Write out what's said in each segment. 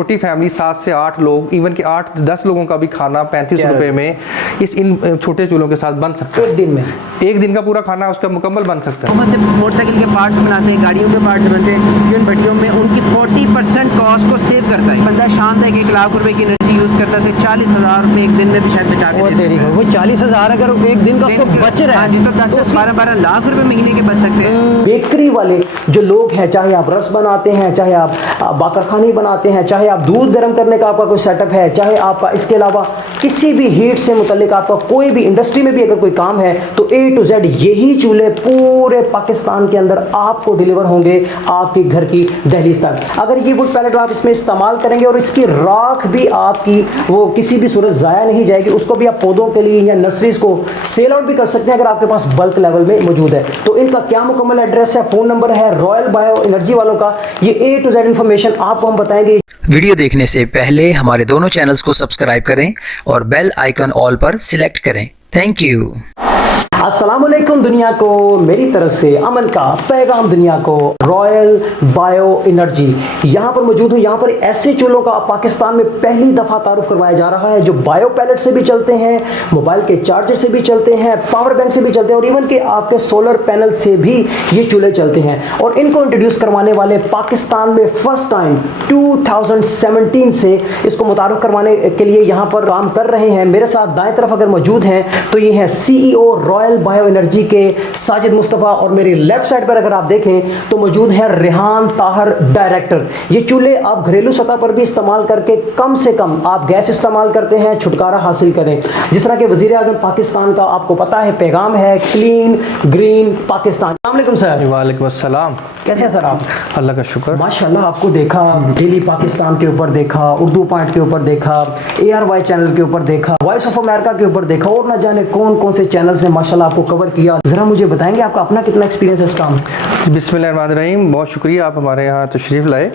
छोटी फैमिली 7 से 8 लोग, इवन कि 8-10 लोगों का भी खाना 35 रुपए में इन छोटे चूल्हों के साथ बन सकता है। एक दिन का पूरा खाना उसका मुकम्मल बन सकता है। बहुत से मोटरसाइकिल के पार्ट्स बनाते हैं, गाड़ियों के पार्ट्स बनते हैं, इन भट्टियों में उनकी 40% कॉस्ट को सेव करता है। बंदा शाम तक 1 लाख रुपए की एनर्जी यूज़ करता है, 40,000 रुपये एक दिन में भी शायद बचा के दे सकते हैं। वो 40,000 अगर एक दिन का उसको बच रहा है, तो 10-10, 12-12 लाख रुपए महीने के बच सकते हैं। बेकरी वाले जो लोग हैं, चाहे आप रस बनाते हैं, चाहे आप बाकरखानी बनाते हैं, चाहे आप दूध गर्म करने का आपका कोई सेटअप है, चाहे आप इसके अलावा किसी भी हीट से मुतल्लिक आपका कोई भी इंडस्ट्री में भी अगर कोई काम है, तो A to Z यही चूल्हे पूरे पाकिस्तान के अंदर आपको डिलीवर होंगे आपके घर की दहलीज तक। अगर ये वुड पैलेट आप इसमें इस्तेमाल करेंगे और इसकी राख भी आपकी वो किसी भी सूरत ज़ाया नहीं जाएगी, उसको भी आप पौधों के लिए या नर्सरीज को सेल आउट भी कर सकते हैं अगर आपके पास बल्क लेवल में मौजूद है। तो इनका क्या मुकम्मल एड्रेस है, फ़ोन नंबर है, रॉयल बायो एनर्जी वालों का, ये A to Z इंफॉर्मेशन आपको हम बताएंगे। वीडियो देखने से पहले हमारे दोनों चैनल्स को सब्सक्राइब करें और बेल आइकन ऑल पर सिलेक्ट करें। Thank you. अस्सलाम वालेकुम दुनिया को, मेरी तरफ से अमन का पैगाम दुनिया को। रॉयल बायो एनर्जी यहाँ पर मौजूद हूँ। यहाँ पर ऐसे चूल्हों का पाकिस्तान में पहली दफ़ा तारुफ करवाया जा रहा है जो बायो पैलेट से भी चलते हैं, मोबाइल के चार्जर से भी चलते हैं, पावर बैंक से भी चलते हैं और इवन के आपके सोलर पैनल से भी ये चूल्हे चलते हैं। और इनको इंट्रोड्यूस करवाने वाले पाकिस्तान में फर्स्ट टाइम 2017 से इसको मुतारुफ करवाने के लिए यहाँ पर काम कर रहे हैं। मेरे साथ दाएं तरफ अगर मौजूद हैं तो ये हैं CEO रॉयल बायो एनर्जी के साजिद मुस्तफ़ा, और मेरी लेफ्ट साइड पर अगर आप देखें तो मौजूद है रेहान ताहर, डायरेक्टर। ये चूल्हे आप घरेलू सतह पर भी इस्तेमाल करके कम से कम आप गैस इस्तेमाल करते हैं, छुटकारा हासिल करें। जिस तरह के वज़ीर आज़म पाकिस्तान का आपको पता है पैगाम है, क्लीन ग्रीन पाकिस्तान। अस्सलाम सर। वालेकुम अस्सलाम। कैसे हैं सर आप? अल्लाह का शुक्र। माशाल्लाह, आपको देखा डेली पाकिस्तान के ऊपर देखा, उर्दू पॉइंट के ऊपर देखा, ARY चैनल के ऊपर देखा, वॉइस ऑफ अमेरिका के ऊपर देखा और ना जाने कौन कौन से चैनल्स ने माशाल्लाह आपको कवर किया। ज़रा मुझे बताएंगे आपका अपना कितना एक्सपीरियंस है इस काम? बिस्मिल्लाहिर्रहमानिर्रहीम, बहुत शुक्रिया आप हमारे यहाँ तशरीफ़ लाए।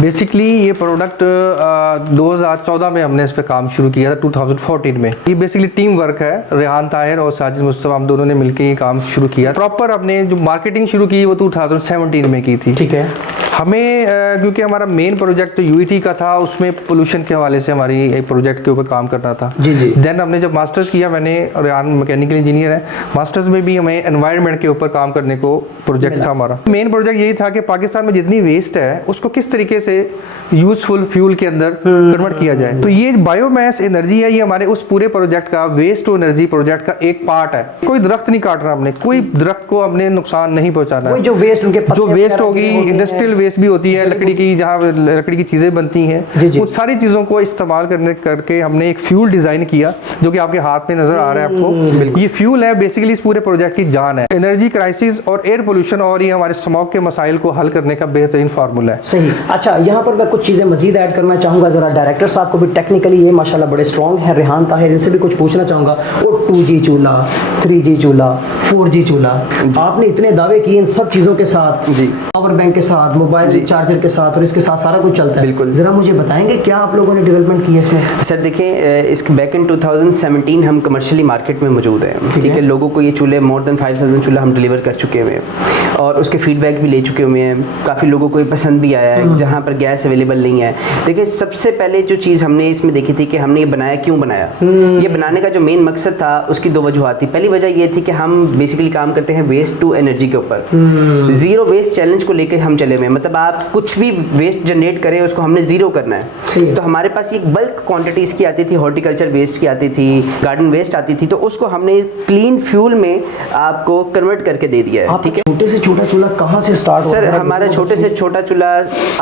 बेसिकली ये प्रोडक्ट 2014 में हमने इस पर काम शुरू किया था, 2014 में। ये बेसिकली टीम वर्क है, रेहान ताहिर और साजिद मुस्तफ़ा, हम दोनों ने मिलकर ये काम शुरू किया। प्रॉपर हमने जो मार्केटिंग शुरू की वो 2017 में की थी। ठीक है। हमें क्योंकि हमारा मेन प्रोजेक्ट UET का था, उसमें पोल्यूशन के हवाले से हमारी एक प्रोजेक्ट के ऊपर काम करना था। जी जी। देन हमने जब मास्टर्स किया, मैंने रेहान मैकेनिकल इंजीनियर है, मास्टर्स में भी हमें एनवायरनमेंट के ऊपर काम करने को प्रोजेक्ट था हमारा। मेन प्रोजेक्ट यही था कि पाकिस्तान में जितनी वेस्ट है उसको किस तरीके से यूजफुल फ्यूल के अंदर कन्वर्ट किया जाए। तो ये बायोमास एनर्जी है, ये हमारे उस पूरे प्रोजेक्ट का, वेस्ट टू एनर्जी प्रोजेक्ट का एक पार्ट है। कोई दरख्त नहीं काटना हमने, कोई दरख्त को हमने नुकसान नहीं पहुंचाना है। जो वेस्ट उनके जो वेस्ट होगी, इंडस्ट्रियल वेस्ट भी होती है, लकड़ी की, जहाँ लकड़ी की चीजें बनती हैं, उन सारी चीजों को इस्तेमाल करके हमने एक फ्यूल डिजाइन किया जो कि आपके हाथ में नजर आ रहा है आपको। ये फ्यूल है बेसिकली इस पूरे प्रोजेक्ट की जान है। एनर्जी क्राइसिस और एयर पोल्यूशन और ये हमारे स्मॉग के मसाइल को हल करने का बेहतरीन फार्मूला है। सही। अच्छा, यहाँ पर मैं कुछ चीज़ें मजीद ऐड करना चाहूँगा। ज़रा डायरेक्टर साहब को भी टेक्निकली ये माशाल्लाह बड़े स्ट्रॉन्ग है, रेहान ताहिर, इनसे भी कुछ पूछना चाहूँगा। वो 2G चूल्हा, 3G चूल्हा, 4G चूल्हा, आपने इतने दावे किए इन सब चीज़ों के साथ, पावर बैंक के साथ, मोबाइल चार्जर के साथ और इसके साथ सारा कुछ चलता है। बिल्कुल। ज़रा मुझे बताएंगे क्या आप लोगों ने डेवलपमेंट की है इसमें? सर देखें, इसके बैक इन 2017 हम कमर्शियली मार्केट में मौजूद हैं। ठीक है। लोगों को ये चूल्हे मोर देन 5000 चूल्हा हम डिलीवर कर चुके हुए हैं और उसके फीडबैक भी ले चुके हुए हैं। काफ़ी लोगों को ये पसंद भी आया है जहाँ पर गैस अवेलेबल नहीं है। देखिए, सबसे पहले जो चीज़ हमने इसमें देखी थी कि हमने ये बनाया क्यों बनाया। ये बनाने का जो मेन मकसद था उसकी 2 वजूहात थी। पहली वजह ये थी कि हम बेसिकली काम करते हैं वेस्ट टू एनर्जी के ऊपर, जीरो वेस्ट चैलेंज को लेकर हम चले हुए हैं। मतलब आप कुछ भी वेस्ट जनरेट करें उसको हमने जीरो करना है। तो हमारे पास एक बल्क क्वांटिटी इसकी आती थी, हॉर्टिकल्चर वेस्ट की आती थी, गार्डन वेस्ट आती थी, तो उसको हमने क्लीन फ्यूल में आपको कन्वर्ट करके दे दिया है। ठीक है। छोटे से छोटा चूल्हा कहाँ से स्टार्ट होता है? सर हमारा छोटे से छोटा चूल्हा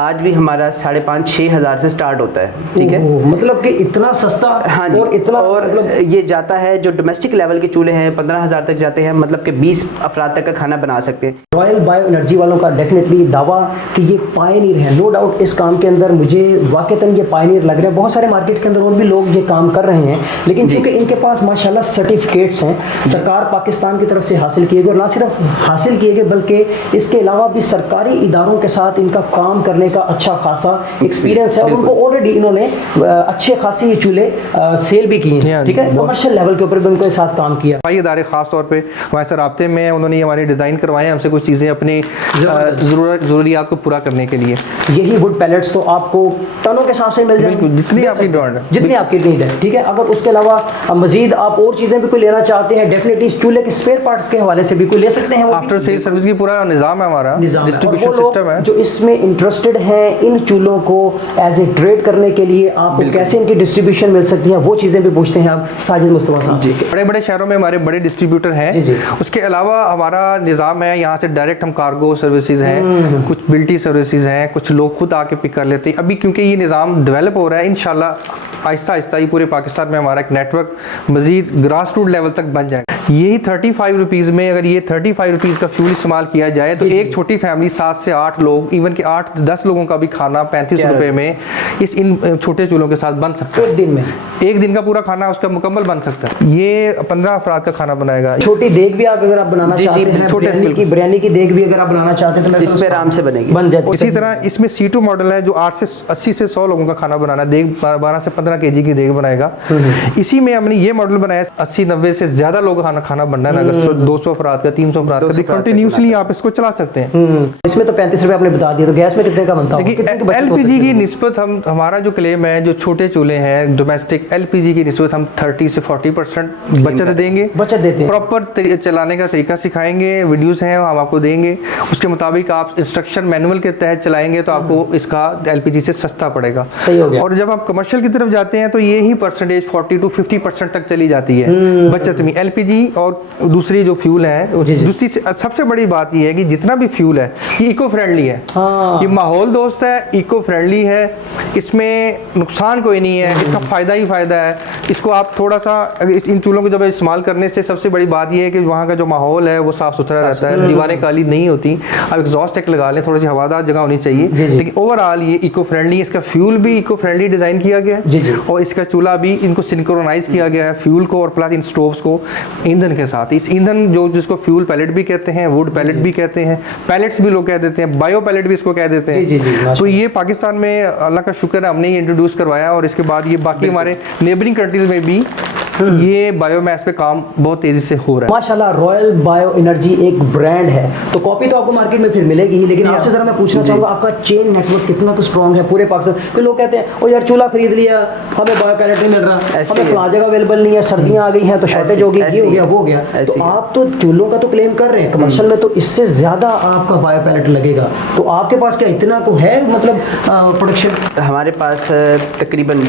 आज भी हमारा 5,500-6 हज़ार से स्टार्ट होता है। ठीक है। मतलब कि इतना सस्ता। हाँ जी। और इतना और मतलब ये जाता है जो डोमेस्टिक लेवल के चूल्हे हैं 15,000 तक जाते हैं, मतलब कि 20 अफराद तक का खाना बना सकते हैं। रॉयल बायो एनर्जी वालों का डेफिनेटली दावा कि ये पायनियर है, नो डाउट इस काम के अंदर मुझे वाकईतन ये पायनियर लग रहे हैं। बहुत सारे मार्केट के अंदर और भी लोग ये काम कर रहे हैं, लेकिन क्योंकि इनके पास माशाल्लाह सर्टिफिकेट्स हैं, सरकार पाकिस्तान की तरफ से हासिल किए गए, और ना सिर्फ हासिल किए गए बल्कि इसके अलावा भी सरकारी इदारों के साथ इनका काम करने का अच्छा खासा एक्सपीरियंस है और उनको ऑलरेडी इन्होंने अच्छे खासे ये चूल्हे सेल भी किए हैं। ठीक है। कमर्शियल लेवल के ऊपर भी उनको साथ काम किया। भाई इदारे खास तौर पे हमारे साथ राब्ते में, उन्होंने हमारे डिज़ाइन करवाए, हमसे कुछ चीज़ें अपनी ज़रूरियात को को पूरा करने के लिए। यही वुड पैलेट्स तो आपको टनों के हिसाब से मिल जाएंगे, बिल्कुल, जितनी आपकी डिमांड है, जितनी आपकी नीड है, ठीक है। अगर उसके अलावा मजीद आप और चीज़ें भी कोई लेना चाहते हैं, डेफिनेटली इस चूल्हे के स्पेयर पार्ट्स के हवाले से भी कोई ले सकते हैं। आफ्टर सेल सर्विस की पूरा निज़ाम है हमारा, डिस्ट्रीब्यूशन सिस्टम है। जो इसमें इंटरेस्टेड हैं इन चूल्हों को एज ए ट्रेड करने के लिए, आपको कैसे इनकी डिस्ट्रीब्यूशन मिल सकती है, वो चीज़ें भी पूछते हैं आप साजिद मुस्तफा साहब जी। बड़े बड़े शहरों में हमारे बड़े डिस्ट्रीब्यूटर हैं। उसके अलावा हमारा निज़ाम है, यहाँ से डायरेक्ट हम कार्गो सर्विसेज हैं, कुछ बिल्टी सर्विसेज हैं, कुछ लोग खुद आके पिक कर लेते हैं। अभी क्योंकि ये निज़ाम डेवलप हो रहा है, इंशाल्लाह आहिस्ता आहिस्ता ही पूरे पाकिस्तान में हमारा एक नेटवर्क मजीद ग्रास रूट लेवल तक बन जाएगा। यही 35 रुपीज़ में अगर ये 35 रुपीज़ का फ्यूल इस्तेमाल किया जाए तो एक छोटी फैमिली 7 से 8 लोग, इवन कि 8-10 लोगों का भी खाना 35 रुपए में इन छोटे चूल्हों के साथ बन सकता है। एक दिन में एक दिन का पूरा खाना उसका मुकम्मल बन सकता है। ये 15 अफराद का खाना बनाएगा। छोटी देग भी अगर आप बनाना चाहते हैं, छोटे बिरयानी की देग भी अगर आप बनाना चाहते हैं तो इस पे आराम से बनेगी, बन जाती है। इसी तरह इसमें C2 मॉडल है जो 80 से 100 लोगों का खाना बनाना, देग 12 से 15 kg की देग बनाएगा। इसी में हमने ये मॉडल बनाया 80-90 से ज्यादा लोग खाना बनना है, अगर 200 अफराद का 300 अफराद का कंटिन्यूसली आप इसको चला सकते हैं। इसमें तो 35 रुपए आपने बता दिया, तो गैस में कितने का बनता है? एलपीजी की निस्बत हमारा जो क्लेम है, जो छोटे चूल्हे हैं डोमेस्टिक, एलपीजी की निस्बत हम 30 से 40% बचत देंगे, बचत देते हैं। प्रॉपर चलाने का तरीका सिखाएंगे, वीडियोस हैं हम आपको देंगे, उसके मुताबिक आप इंस्ट्रक्शन मैनुअल के तहत चलाएंगे तो आपको इसका एलपीजी से सस्ता पड़ेगा। सही हो गया। और जब आप कमर्शियल की तरफ जाते हैं तो ये ही परसेंटेज 40 to 50% तक चली जाती है बचत में, एलपीजी और दूसरी जो फ्यूल है। दूसरी सबसे बड़ी बात ये है कि जितना भी फ्यूल है ये इको फ्रेंडली है। ये माहौल दोस्त है, इको फ्रेंडली है, इसमें नुकसान कोई नहीं है, इसका फ़ायदा ही फ़ायदा है। इसको आप थोड़ा सा इन चूल्हों को जब इस्तेमाल करने से सबसे बड़ी बात ये है कि वहाँ का जो माहौल है वो साफ़ सुथरा रहता है, दीवारें काली नहीं होती। आप एग्जॉस्ट टैक लगा लें, थोड़ी सी हवादार जगह होनी चाहिए, लेकिन ओवरऑल ये इको फ्रेंडली, इसका फ्यूल भी इको फ्रेंडली डिज़ाइन किया गया है और इसका चूल्हा भी इनको सिंक्रोनाइज किया गया है फ्यूल को और प्लस इन स्टोव्स को ईंधन के साथ। इस ईंधन जो जिसको फ्यूल पैलेट भी कहते हैं, वुड पैलेट भी कहते हैं, पैलेट्स भी लोग कह देते हैं, बायो पैलेट भी इसको कह देते हैं। तो ये पाकिस्तान में अल्लाह का शुक्र है हमने ये इंट्रोड्यूस करवाया और इसके बाद ये बाकी हमारे नेबरिंग कंट्रीज में भी ये बायोमास पे काम बहुत तेजी से हो रहा है। माशाल्लाह, रॉयल बायो एनर्जी एक ब्रांड है, तो कॉपी तो आपको मार्केट में फिर मिलेगी ही, लेकिन आपसे जरा मैं पूछना चाहूँगा आपका चेन नेटवर्क कितना स्ट्रॉन्ग है पूरे पाकिस्तान? तो लोग कहते हैं ओ यार चूल्हा खरीद लिया, हमें बायो पैलेट नहीं मिल रहा, हमें फला जगह अवेलेबल नहीं है, सर्दियाँ आ गई हैं तो शॉर्टेज होगी, ये हो गया वो हो गया। तो आप तो चूल्हों का तो क्लेम कर रहे हैं, कमर्शियल में तो इससे ज़्यादा आपका बायो पैलेट लगेगा, तो आपके पास क्या इतना तो है मतलब प्रोडक्शन? हमारे पास तकरीबन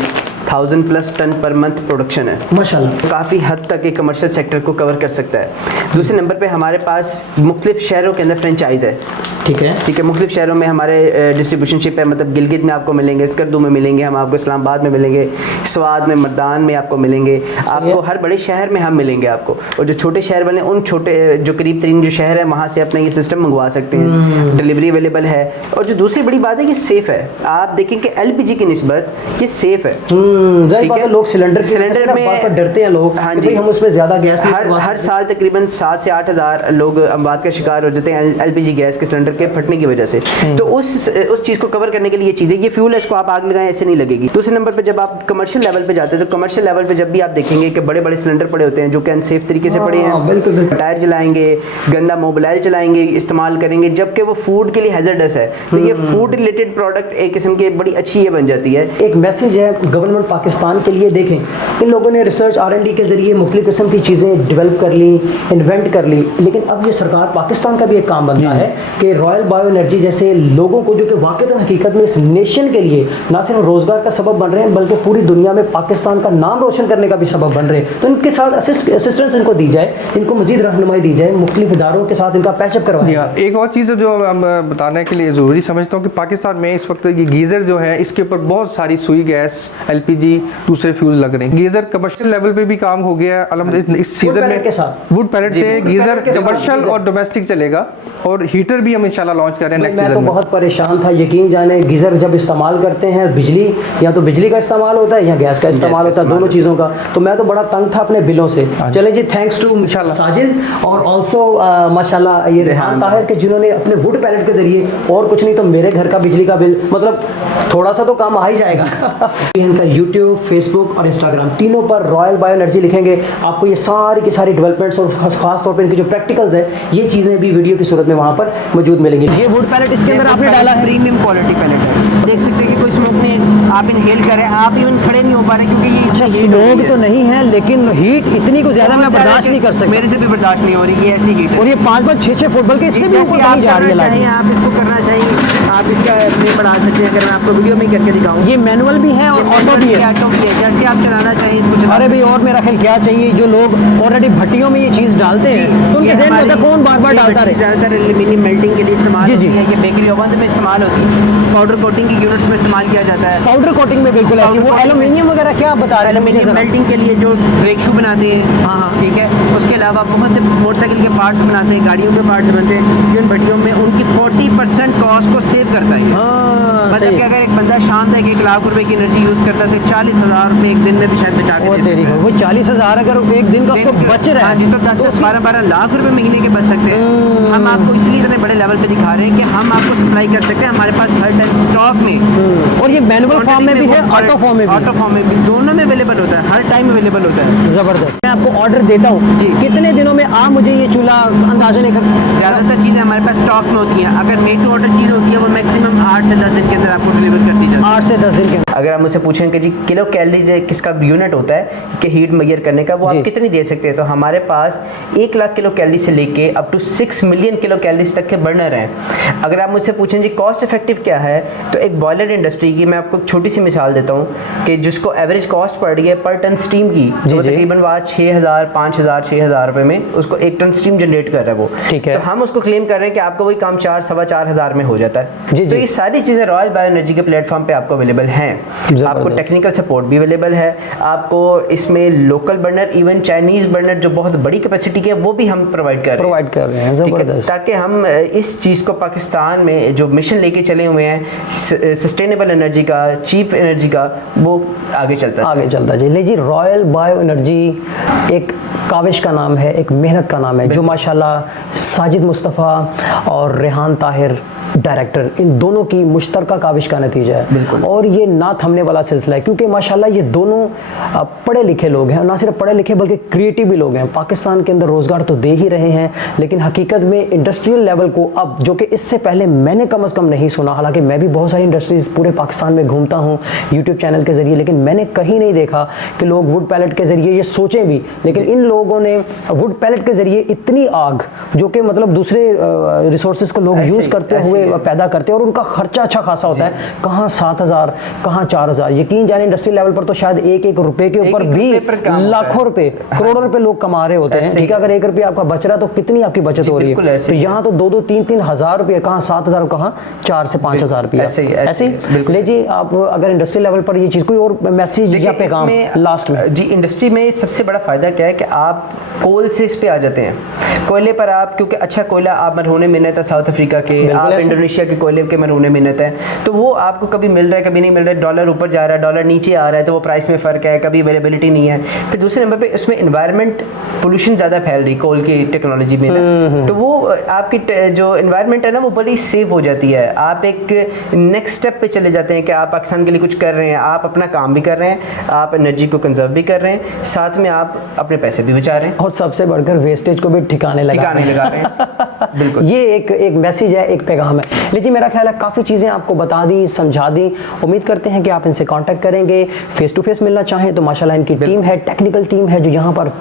1000+ टन पर मंथ प्रोडक्शन है माशाल्लाह, काफ़ी हद तक एक कमर्शियल सेक्टर को कवर कर सकता है। दूसरे नंबर पे हमारे पास मुख्तलिफ शहरों के अंदर फ्रेंचाइज़ है। ठीक है, मुख्तलिफ शहरों में हमारे डिस्ट्रीब्यूशनशिप है, मतलब गिलगित में आपको मिलेंगे, स्कर्दू में मिलेंगे, हम आपको इस्लामाबाद में मिलेंगे, स्वाद में, मर्दान में आपको मिलेंगे, आपको हर बड़े शहर में हम मिलेंगे आपको। और जो छोटे शहर बने उन छोटे जो करीब तरीन जो शहर है वहाँ से अपना ये सिस्टम मंगवा सकते हैं, डिलीवरी अवेलेबल है। और जो दूसरी बड़ी बात है कि सेफ़ है, आप देखें कि LPG की निस्बत ये सेफ़ है। ठीक है, लोग सिलेंडर में डरते हैं लोग, हाँ जी, हम उसमें ज़्यादा गैस हर साल तकरीबन 7 से 8 हज़ार लोग अमवात का शिकार हो जाते हैं LPG गैस के सिलेंडर के फटने की वजह से। तो उस चीज़ को कवर करने के लिए ये चीज़ें, ये फ्यूल है, इसको आप आग लगाएं ऐसे नहीं लगेगी। दूसरे नंबर पे जब आप कमर्शियल लेवल पे जाते हैं तो कमर्शियल लेवल पे जब भी आप देखेंगे कि बड़े बड़े सिलेंडर पड़े होते हैं जो कि अनसेफ तरीके से पड़े हैं, टायर जलाएंगे, गंदा मोबाइल चलाएंगे, इस्तेमाल करेंगे, जबकि वो फूड के लिए हैजर्डस है। तो ये फूड रिलेटेड प्रोडक्ट एक किस्म की बड़ी अच्छी ये बन जाती है। एक मैसेज है गवर्नमेंट पाकिस्तान के लिए, देखें इन लोगों ने रिसर्च R&D के जरिए मुख्तलिफ किस्म की चीज़ें डेवलप कर ली, इन्वेंट कर ली, लेकिन अब ये सरकार पाकिस्तान का भी एक काम बनता है कि रॉयल बायो एनर्जी जैसे लोगों को जो कि वाकईतन हकीकत में इस नेशन के लिए ना सिर्फ रोज़गार का सबब बन रहे हैं बल्कि पूरी दुनिया में पाकिस्तान का नाम रोशन करने का भी सबब बन रहे हैं, तो इनके साथ असिस्टेंस इनको दी जाए, इनको मजीद रहनुमाई दी जाए, मुख्तलिफ इदारों के साथ इनका पैचअप करवाया। एक और चीज़ जो हम बताने के लिए ज़रूरी समझता हूँ कि पाकिस्तान में इस वक्त ये गीज़र जो है इसके ऊपर बहुत सारी सुई गैस, LPG, दूसरे फ्यूल लग रहे हैं। गीज़र कमर्शियल लेवल पे भी काम हो गया है। इस सीजन में वुड पैलेट से गीज़र कमर्शियल और डोमेस्टिक चलेगा और हीटर भी हम इंशाल्लाह लॉन्च कर रहे हैं नेक्स्ट सीजन में। मैं तो बहुत परेशान था, यकीन जाने गीज़र जब इस्तेमाल करते हैं बिजली, या तो बिजली का इस्तेमाल होता है या गैस का इस्तेमाल होता है, दोनों चीज़ों का, तो मैं तो बड़ा तंग था अपने बिलों से। चले जी, थैंक्स टू साजिद और ऑल्सो माशाल्लाह ये रेहान ताहिर के जिन्होंने अपने वुड पैलेट के जरिए और कुछ नहीं तो मेरे घर का बिजली का बिल मतलब थोड़ा सा तो कम आ ही जाएगा। इनका यूट्यूब, फेसबुक और इंस्टाग्राम तीनों पर रॉयल बायो एनर्जी लिखेंगे, आपको ये सारी की सारी डेवलपमेंट्स और खास तौर पर इनकी जो प्रैक्टिकल्स है ये चीज़ें भी वीडियो की सूरत में वहाँ पर मौजूद मिलेंगी। ये वुड पैलेट इसके अंदर आपने डाला है, प्रीमियम क्वालिटी पैलेट है। देख सकते हैं कि कोई स्मोक नहीं, आप इनहेल करें, आप इवन खड़े नहीं हो पा रहे क्योंकि ये अच्छा स्मोक तो नहीं है लेकिन हीट इतनी को ज़्यादा मैं बर्दाश्त नहीं कर सकता, मेरे से भी बर्दाश्त नहीं हो रही, ये ऐसी हीट है। और ये 5-5, 6-6 फुटबॉल के इससे भी ऊपर नहीं जा रही है लाइट। आप इसको करना चाहिए, आप इसका फ्लेम बढ़ा सकते हैं। अगर मैं आपको वीडियो में करके दिखाऊं, ये मैनुअल भी है और ऑटो भी है। ऑटो भी है, जैसे आप चलाना चाहिए इसको चला। अरे भाई और मेरा ख्याल क्या चाहिए, जो लोग ऑलरेडी भट्टियों में ये चीज़ डालते हैं तो उनके ज़हन में होता है कौन बार बार डालता रहे। ज़्यादातर एल्यूमिनियम मेल्टिंग के लिए इस्तेमाल जी, जी। होती है, ये बेकरी ओवन में इस्तेमाल होती है, पाउडर कोटिंग की यूनिट्स में इस्तेमाल किया जाता है। पाउडर कोटिंग में बिल्कुल ऐसी, वो एल्यूमिनियम वगैरह क्या आप बता रहे हैं मुझे एल्यूमिनियम ज़रा? मेल्टिंग के लिए जो ब्रेक शू बनाते हैं, हाँ, ठीक है। उसके अलावा बहुत से मोटरसाइकिल के पार्ट्स बनाते हैं, गाड़ियों के पार्ट्स बनते हैं, जो इन भट्टियों में उनकी 40% कॉस्ट को सेव करता है। हाँ, मतलब सही। कि अगर एक बंदा शाम तक 1 लाख रुपए की एनर्जी यूज़ करता है तो 40,000 रुपये एक दिन में भी शायद बचा के वो दे तेरी सकता है। वो 40,000 अगर एक दिन का उसको बच रहा हाँ है जी, तो 10-10, 12-12 लाख रुपए महीने के बच सकते हैं। हम आपको इसलिए इतने बड़े लेवल पे दिखा रहे हैं कि हम आपको सप्लाई कर सकते हैं, हमारे पास हर टाइम स्टॉक में। और ये मैनुअल फॉर्म में भी है, ऑटो फॉर्म में भी। ऑटो फॉर्म में भी, दोनों में अवेलेबल होता है, हर टाइम अवेलेबल होता है। ज़बरदस्त। मैं आपको ऑर्डर देता हूँ जी। कितने दिनों में आप मुझे ये चूल्हा अंदाज़न एक ज़्यादातर चीज़ें हमारे पास स्टॉक में होती हैं। अगर मेड टू ऑर्डर चीज़ होती है वो मैक्सिमम 8 से 10 दिन के अंदर आपको डिलीवर कर दी जाती है। 8 से 10 दिन के अगर आप मुझसे पूछें कि जी किलो कैलोरीज किसका यूनिट होता है कि हीट मेजर करने का, वो जी। आप कितनी दे सकते हैं, तो हमारे पास 1 लाख किलो कैलोरी से लेके up to 6 million kilo calories तक के बर्नर हैं। अगर आप मुझसे पूछें जी कॉस्ट इफेक्टिव क्या है, तो एक बॉयलर इंडस्ट्री की मैं आपको एक छोटी सी मिसाल देता हूँ कि जिसको एवरेज कॉस्ट पड़ रही है पर टन स्टीम की, जी, तो जी। तकरीबन वो आज 6,000, 5,000, 6,000 रुपये में उसको 1 टन स्टीम जनरेट कर रहा है वो। ठीक है। तो हम उसको क्लेम कर रहे हैं कि आपको वही काम 4-4,500 में हो जाता है। जी, तो जी। ये सारी चीज़ें रॉयल बायो एनर्जी के प्लेटफॉर्म पे आपको अवेलेबल हैं। जबरदस्त। आपको टेक्निकल सपोर्ट भी अवेलेबल है, आपको इसमें local burner, even Chinese burner जो बहुत बड़ी कैपेसिटी के, वो भी हम प्रोवाइड कर रहे हैं। ठीक है, ज़बरदस्त। ताकि हम इस चीज़ को पाकिस्तान में जो मिशन लेके चले हुए हैं सस्टेनेबल एनर्जी का, चीप एनर्जी का, वो आगे चलता है। आगे चलता जी। ले जी, रॉयल बायो एनर्जी एक काविश का नाम है, एक मेहनत का नाम है, जो माशाल्लाह साजिद मुस्तफ़ा और रेहान ताहिर डायरेक्टर, इन दोनों की मुश्तरका काविश का नतीजा है। बिल्कुल। और ये ना थमने वाला सिलसिला है क्योंकि माशाल्लाह ये दोनों पढ़े लिखे लोग हैं, ना सिर्फ पढ़े लिखे बल्कि क्रिएटिव भी लोग हैं। पाकिस्तान के अंदर रोज़गार तो दे ही रहे हैं, लेकिन हकीकत में इंडस्ट्रियल लेवल को अब, जो कि इससे पहले मैंने कम अज़ कम नहीं सुना, हालांकि मैं भी बहुत सारी इंडस्ट्रीज़ पूरे पाकिस्तान में घूमता हूँ यूट्यूब चैनल के ज़रिए, लेकिन मैंने कहीं नहीं देखा कि लोग वुड पैलेट के ज़रिए ये सोचें भी। लेकिन इन लोगों ने वुड पैलेट के ज़रिए इतनी आग, जो कि मतलब दूसरे रिसोर्सेज को लोग यूज़ करते हुए पैदा करते हैं और उनका खर्चा अच्छा खासा होता है, कहाँ 7,000, कहाँ 4,000। यकीन जाने इंडस्ट्रियल लेवल पर तो शायद एक रुपए के ऊपर भी लाखों रुपए, करोड़ों रुपए लोग कमा रहे होते हैं। ठीक है, अगर 1 रुपया आपका बच रहा है तो कितनी आपकी बचत हो रही है। तो यहाँ तो 2-2, 3-3 हज़ार रुपये, कहाँ 7,000, कहाँ 4 से 5,000 रुपया। ऐसे ले जी, आप अगर इंडस्ट्रियल लेवल पर ये चीज़, कोई और मैसेज या पैगाम लास्ट में? जी, इंडस्ट्री में सबसे बड़ा फ़ायदा क्या है कि आप कोल से इस पे आ जाते हैं। कोयले पर आप, क्योंकि अच्छा कोयला आप मरहूने मिन्नत है साउथ अफ्रीका के, आप इंडोनेशिया के कोयले के मरहूने मिन्नत है, तो वो आपको कभी मिल रहा है कभी नहीं मिल रहा है। डॉलर ऊपर जा रहा है, डॉलर नीचे आ रहा है, तो वो प्राइस में फ़र्क है, कभी अवेलेबिलिटी नहीं है। फिर दूसरे नंबर पे उसमें इन्वायरमेंट पोल्यूशन ज़्यादा फैल रही कोल की टेक्नोलॉजी में ना, तो वो आपकी जो इन्वायरमेंट है ना वो बड़ी सेफ हो जाती है। आप एक नेक्स्ट स्टेप पे चले जाते हैं कि आप पाकिस्तान के लिए कुछ कर रहे हैं, आप अपना काम भी कर रहे हैं, आप एनर्जी को कंजर्व भी कर रहे हैं, साथ में आप अपने पैसे भी बचा रहे हैं और सबसे बढ़कर वेस्टेज को भी ठिकाने लगा रहे हैं। बिल्कुल, ये एक मैसेज है, एक पैगाम है। लीजिए, मेरा ख्याल है काफ़ी चीज़ें आपको बता दी, समझा दी। उम्मीद करते हैं कि आप इनसे कांटेक्ट करेंगे, फेस टू फेस मिलना चाहें तो माशाल्लाह इनकी टीम है, टेक्निकल टीम है, जो यहाँ पर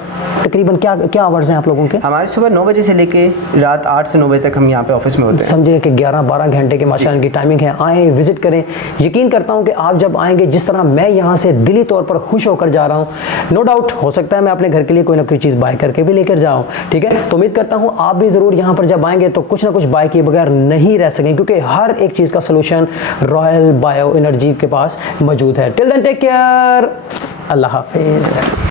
तकरीबन क्या आवर्स हैं आप लोगों के? हमारे सुबह 9 बजे से लेके रात 8 से 9 बजे तक हम यहाँ पे ऑफिस में होते हैं। समझिए कि 11-12 घंटे के माशाल्लाह इनकी टाइमिंग है। आएँ, विजिट करें। यकीन करता हूँ कि आप जब आएंगे, जिस तरह मैं यहाँ से दिली तौर पर खुश होकर जा रहा हूँ, नो डाउट हो सकता है मैं अपने घर के लिए कोई ना कोई चीज़ बाय करके भी लेकर जाऊँ। ठीक है, तो उम्मीद करता हूँ आप भी ज़रूर यहाँ पर जब आएंगे तो कुछ ना कुछ बाय किए बगैर नहीं रह सकें, क्योंकि हर एक चीज़ का सलूशन रॉयल बायो एनर्जी के पास मौजूद है। टिल देन टेक केयर, अल्लाह हाफिज़।